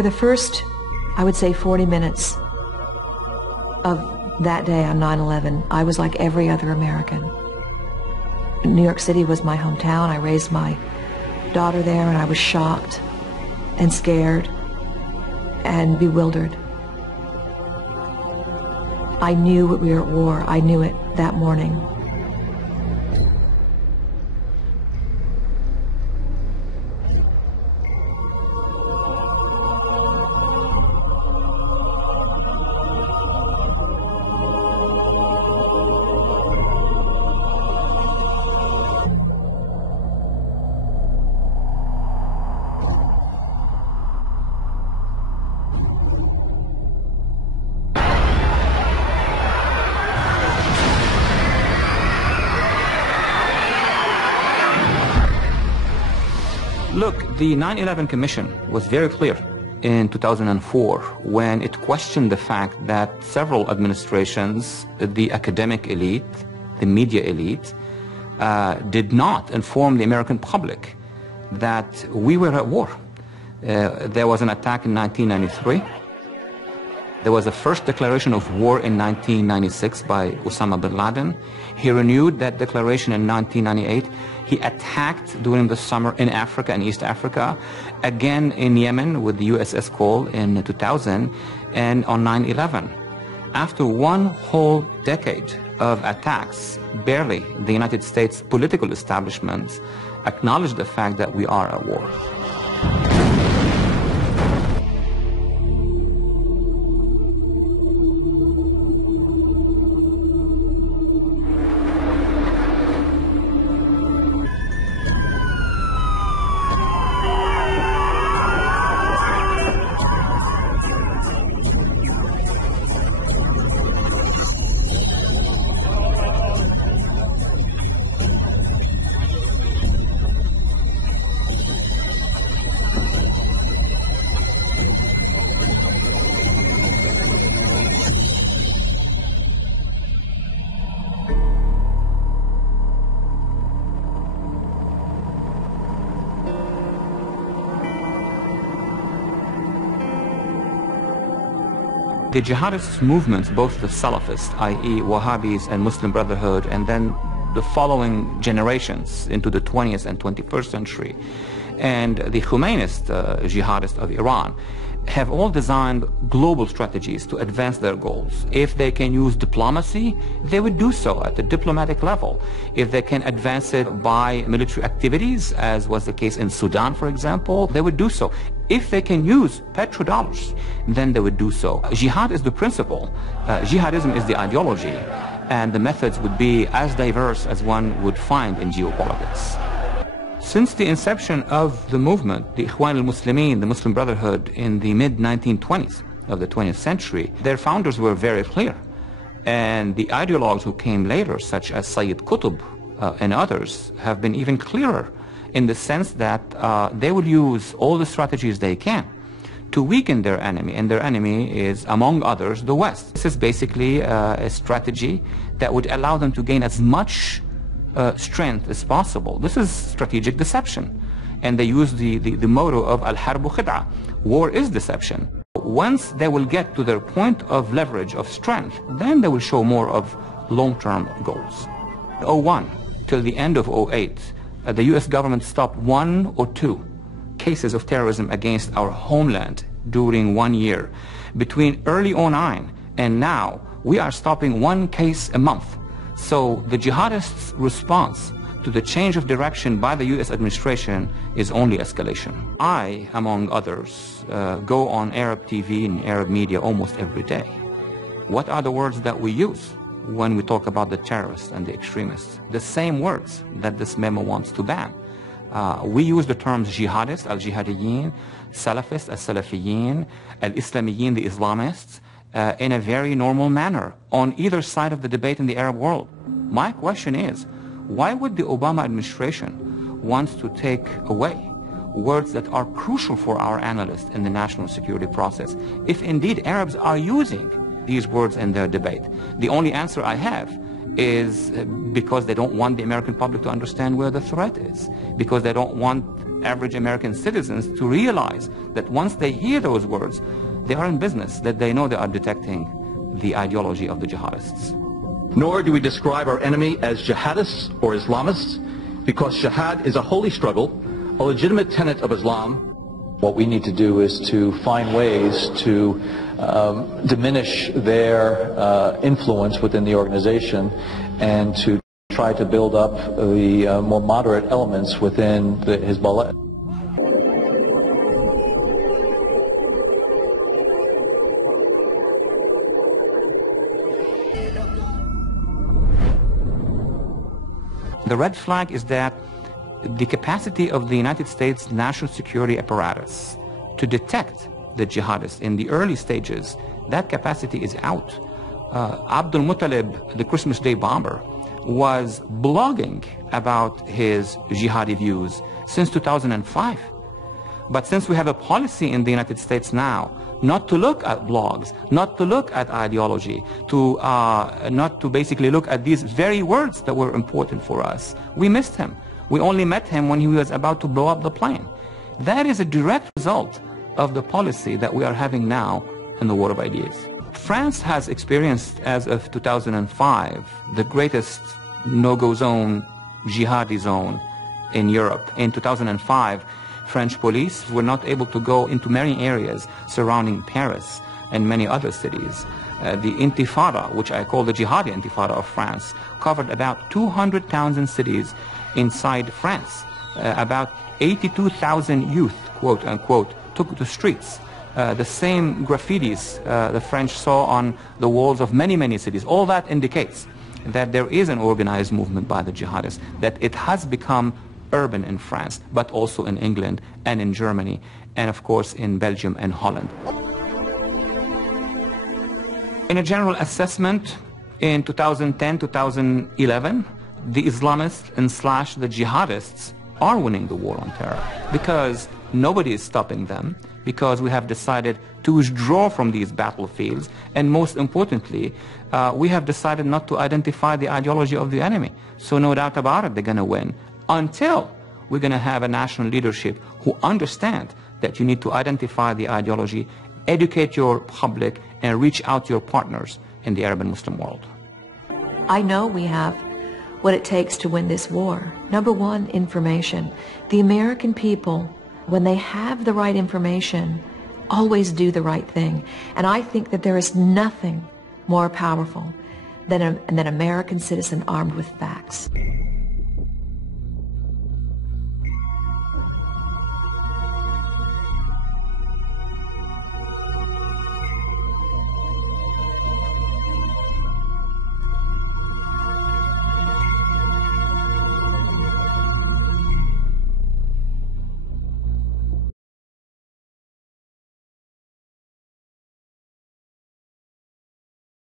For the first, I would say 40 minutes of that day on 9/11, I was like every other American. New York City was my hometown. I raised my daughter there, and I was shocked and scared and bewildered. I knew we were at war. I knew it that morning. Look, the 9/11 Commission was very clear in 2004 when it questioned the fact that several administrations, the academic elite, the media elite, did not inform the American public that we were at war. There was an attack in 1993. There was a first declaration of war in 1996 by Osama bin Laden. He renewed that declaration in 1998. He attacked during the summer in Africa and East Africa, again in Yemen with the USS Cole in 2000, and on 9/11. After one whole decade of attacks, barely the United States political establishment acknowledged the fact that we are at war. The jihadist movements, both the Salafists, i.e. Wahhabis and Muslim Brotherhood, and then the following generations into the 20th and 21st century, and the Khomeinists, jihadists of Iran, have all designed global strategies to advance their goals. If they can use diplomacy, they would do so at the diplomatic level. If they can advance it by military activities, as was the case in Sudan, for example, they would do so. If they can use petrodollars, then they would do so. Jihad is the principle. Jihadism is the ideology. And the methods would be as diverse as one would find in geopolitics. Since the inception of the movement, the Ikhwan al-Muslimin, the Muslim Brotherhood, in the mid-1920s of the 20th century, their founders were very clear. And the ideologues who came later, such as Sayyid Qutb and others, have been even clearer in the sense that they will use all the strategies they can to weaken their enemy, and their enemy is, among others, the West. This is basically a strategy that would allow them to gain as much strength as possible. This is strategic deception, and they use the motto of al-harbu khid'a. War is deception. Once they will get to their point of leverage, of strength, then they will show more of long-term goals. 2001 till the end of 2008, the US government stopped 1 or 2 cases of terrorism against our homeland during 1 year. Between early 2009 and now, we are stopping 1 case a month. So the jihadists' response to the change of direction by the US administration is only escalation. I, among others, go on Arab TV and Arab media almost every day. What are the words that we use when we talk about the terrorists and the extremists? The same words that this memo wants to ban. We use the terms jihadist, al-jihadiyin, salafist, al-salafiyin, al-islamiyin, the Islamists, in a very normal manner on either side of the debate in the Arab world. My question is, why would the Obama administration want to take away words that are crucial for our analysts in the national security process if indeed Arabs are using these words in their debate. The only answer I have is because they don't want the American public to understand where the threat is, because they don't want average American citizens to realize that once they hear those words, they are in business, that they know they are detecting the ideology of the jihadists. Nor do we describe our enemy as jihadists or Islamists, because jihad is a holy struggle, a legitimate tenet of Islam. What we need to do is to find ways to diminish their influence within the organization and to try to build up the more moderate elements within the Hezbollah. The red flag is that the capacity of the United States national security apparatus to detect the jihadists in the early stages, that capacity is out. Abdul Muttalib, the Christmas Day bomber, was blogging about his jihadi views since 2005. But since we have a policy in the United States now not to look at blogs, not to look at ideology, not to basically look at these very words that were important for us, we missed him. We only met him when he was about to blow up the plane. That is a direct result of the policy that we are having now in the war of ideas. France has experienced, as of 2005, the greatest no-go zone, jihadi zone in Europe. In 2005, French police were not able to go into many areas surrounding Paris and many other cities. The Intifada, which I call the Jihadi Intifada of France, covered about 200 towns and cities inside France. About 82,000 youth, quote unquote, took the streets. The same graffitis the French saw on the walls of many, many cities. All that indicates that there is an organized movement by the jihadists, that it has become urban in France, but also in England and in Germany, and of course in Belgium and Holland. In a general assessment, in 2010-2011, the Islamists and / the jihadists are winning the war on terror, because nobody is stopping them, because we have decided to withdraw from these battlefields, and most importantly, we have decided not to identify the ideology of the enemy. So no doubt about it, they're going to win, until we're going to have a national leadership who understand that you need to identify the ideology, educate your public, and reach out to your partners in the Arab and Muslim world. I know we have what it takes to win this war. Number one, information. The American people, when they have the right information, always do the right thing. And I think that there is nothing more powerful than an American citizen armed with facts.